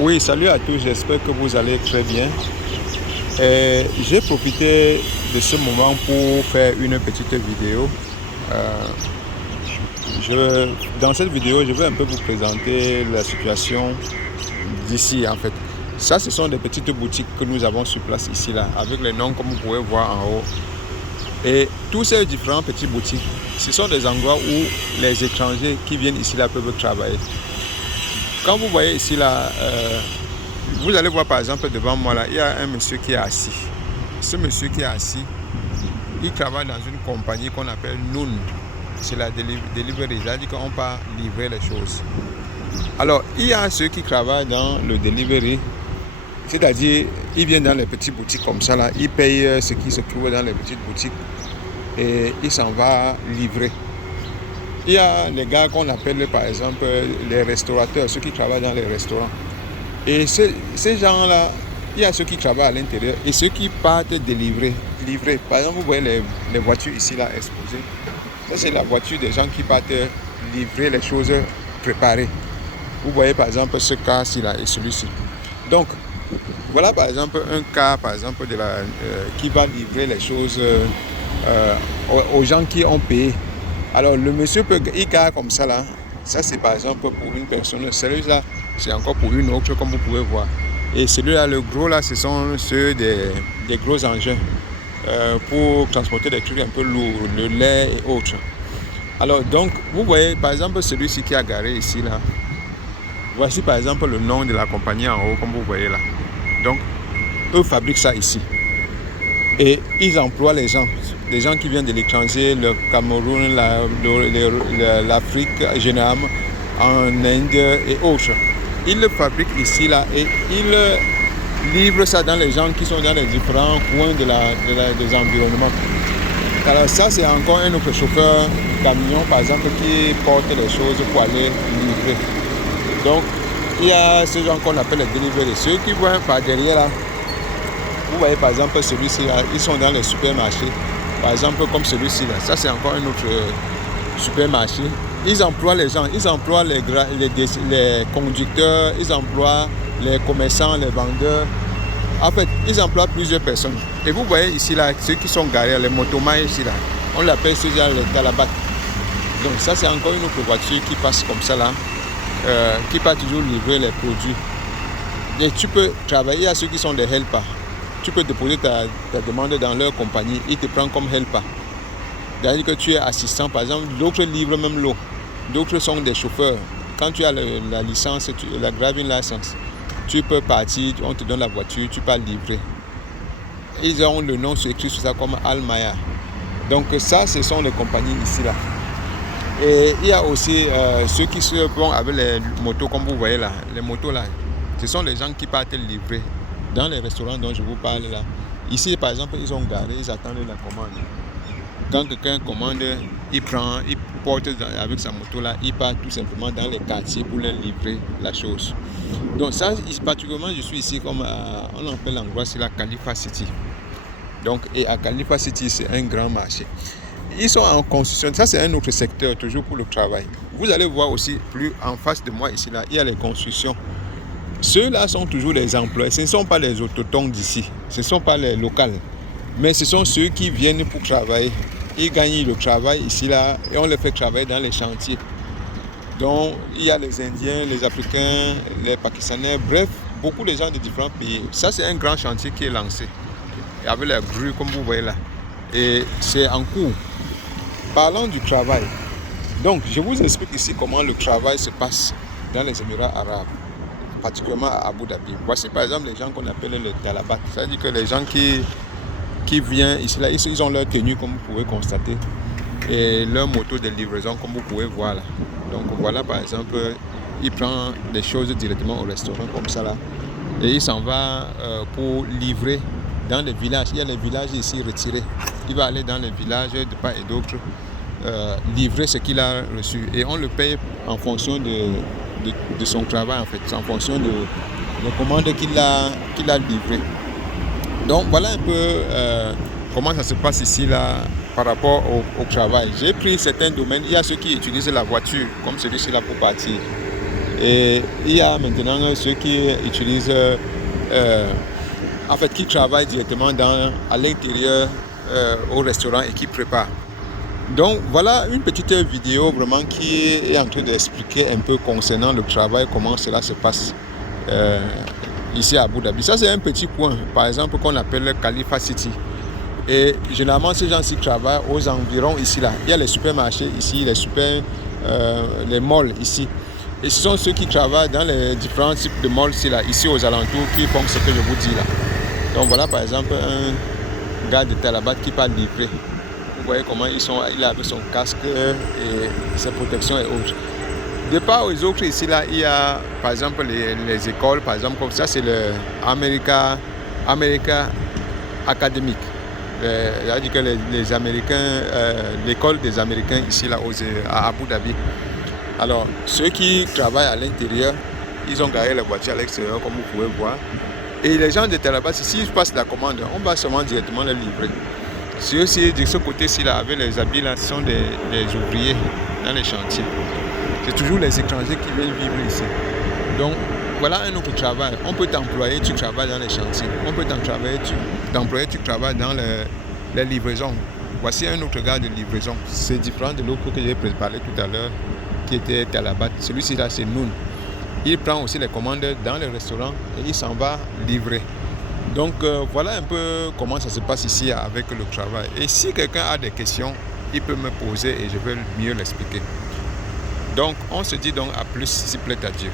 Oui, salut à tous, j'espère que vous allez très bien. J'ai profité de ce moment pour faire une petite vidéo. Euh, dans cette vidéo, je vais un peu vous présenter la situation d'ici en fait. Ça, ce sont des petites boutiques que nous avons sur place ici, là, avec les noms comme vous pouvez voir en haut. Et tous ces différents petites boutiques, ce sont des endroits où les étrangers qui viennent ici, là, peuvent travailler. Quand vous voyez ici, là, vous allez voir par exemple devant moi là, il y a un monsieur qui est assis. Ce monsieur qui est assis, il travaille dans une compagnie qu'on appelle Noon. C'est la delivery, c'est-à-dire qu'on peut livrer les choses. Alors, il y a ceux qui travaillent dans le delivery, c'est-à-dire ils viennent dans les petites boutiques comme ça là, ils payent ce qui se trouve dans les petites boutiques et ils s'en vont livrer. Il y a les gars qu'on appelle par exemple les restaurateurs, ceux qui travaillent dans les restaurants. Et ces gens-là, il y a ceux qui travaillent à l'intérieur et ceux qui partent délivrer. Par exemple, vous voyez les voitures ici là exposées. Ça, c'est la voiture des gens qui partent livrer les choses préparées. Vous voyez par exemple ce cas-ci là et celui-ci. Donc, voilà par exemple un cas par exemple qui va livrer les choses aux gens qui ont payé. Alors, le monsieur peut y garder comme ça là. Ça, c'est par exemple pour une personne. Celui-là, c'est encore pour une autre, comme vous pouvez voir. Et celui-là, le gros là, ce sont ceux des gros engins pour transporter des trucs un peu lourds, le lait et autres. Alors, donc, vous voyez, par exemple, celui-ci qui a garé ici là. Voici par exemple le nom de la compagnie en haut, comme vous voyez là. Donc, eux fabriquent ça ici. Et ils emploient les gens qui viennent de l'étranger, le Cameroun, l'Afrique généralement, en Inde et autres. Ils le fabriquent ici là et ils livrent ça dans les gens qui sont dans les différents coins des environnements. Alors ça, c'est encore un autre chauffeur camion par exemple qui porte les choses pour aller livrer. Donc il y a ces gens qu'on appelle les delivery. Ceux qui voient par derrière là, vous voyez par exemple celui-ci là, ils sont dans les supermarchés. Par exemple comme celui-ci là, ça c'est encore un autre supermarché. Ils emploient les gens, ils emploient les conducteurs, ils emploient les commerçants, les vendeurs. En fait, ils emploient plusieurs personnes. Et vous voyez ici là, ceux qui sont garés, les motomailles ici là, on l'appelle ceux là les talabat. Donc ça c'est encore une autre voiture qui passe comme ça là, qui va toujours livrer les produits. Et tu peux travailler à ceux qui sont des helpers. Tu peux déposer ta demande dans leur compagnie, ils te prennent comme helper. C'est-à-dire que tu es assistant, par exemple, d'autres livrent même l'eau. D'autres sont des chauffeurs. Quand tu as la licence, la driving license, tu peux partir, on te donne la voiture, tu peux livrer. Ils ont le nom écrit sur ça comme Almaya. Donc ça, ce sont les compagnies ici là. Et il y a aussi ceux qui se vont avec les motos, comme vous voyez là. Les motos là, ce sont les gens qui partent livrer dans les restaurants dont je vous parle là. Ici, par exemple, ils ont garé, ils attendent la commande. Quand quelqu'un commande, il porte avec sa moto là, il part tout simplement dans les quartiers pour leur livrer la chose. Donc ça, particulièrement, je suis ici comme on appelle l'endroit, c'est la Khalifa City. Donc, et à Khalifa City, c'est un grand marché. Ils sont en construction, ça c'est un autre secteur, toujours pour le travail. Vous allez voir aussi, plus en face de moi ici là, il y a les constructions. Ceux-là sont toujours les employés, ce ne sont pas les autochtones d'ici, ce ne sont pas les locaux, mais ce sont ceux qui viennent pour travailler. Ils gagnent le travail ici là et on les fait travailler dans les chantiers. Donc il y a les Indiens, les Africains, les Pakistanais, bref, beaucoup de gens de différents pays. Ça c'est un grand chantier qui est lancé avec les grues comme vous voyez là. Et c'est en cours. Parlons du travail. Donc je vous explique ici comment le travail se passe dans les Émirats arabes, particulièrement à Abu Dhabi. Voici par exemple les gens qu'on appelle les talabat. C'est-à-dire que les gens qui viennent ici là, ils ont leur tenue comme vous pouvez constater et leur moto de livraison comme vous pouvez voir là. Donc voilà par exemple, il prend des choses directement au restaurant comme ça là et il s'en va pour livrer dans les villages. Il y a les villages ici retirés. Il va aller dans les villages de part et d'autre livrer ce qu'il a reçu et on le paye en fonction de son travail en fait, en fonction de commandes qu'il a livrées. Donc voilà un peu comment ça se passe ici là par rapport au travail. J'ai pris certains domaines, il y a ceux qui utilisent la voiture comme celui-ci là pour partir. Et il y a maintenant ceux qui utilisent, en fait, qui travaillent directement à l'intérieur au restaurant et qui préparent. Donc voilà une petite vidéo vraiment qui est en train d'expliquer un peu concernant le travail, comment cela se passe ici à Abu Dhabi. Ça c'est un petit coin, par exemple, qu'on appelle Khalifa City. Et généralement ces gens-ci travaillent aux environs ici là. Il y a les supermarchés ici, les malls ici. Et ce sont ceux qui travaillent dans les différents types de malls ici aux alentours, qui font ce que je vous dis là. Donc voilà par exemple un gars de Talabat qui part livrer. Vous voyez comment il a avec son casque et ses protections et autres. De part aux autres ici là, il y a par exemple les écoles, par exemple comme ça c'est le America Academic. C'est-à-dire que les Américains, l'école des Américains ici là à Abu Dhabi. Alors, ceux qui travaillent à l'intérieur, ils ont garé la voiture à l'extérieur, comme vous pouvez voir. Et les gens de Talabat, s'ils passent la commande, on va seulement directement les livrer. Ceux aussi, de ce côté-ci, là, avec les habits, là, ce sont des ouvriers dans les chantiers. C'est toujours les étrangers qui viennent vivre ici. Donc, voilà un autre travail. On peut t'employer, tu travailles dans les chantiers. On peut t'employer, tu travailles dans les livraisons. Voici un autre gars de livraison. C'est différent de l'autre que j'ai préparé tout à l'heure, qui était Talabat. Celui-ci là c'est Noun. Il prend aussi les commandes dans les restaurants et il s'en va livrer. Donc voilà un peu comment ça se passe ici avec le travail. Et si quelqu'un a des questions, il peut me poser et je vais mieux l'expliquer. Donc on se dit donc à plus, s'il plaît à Dieu.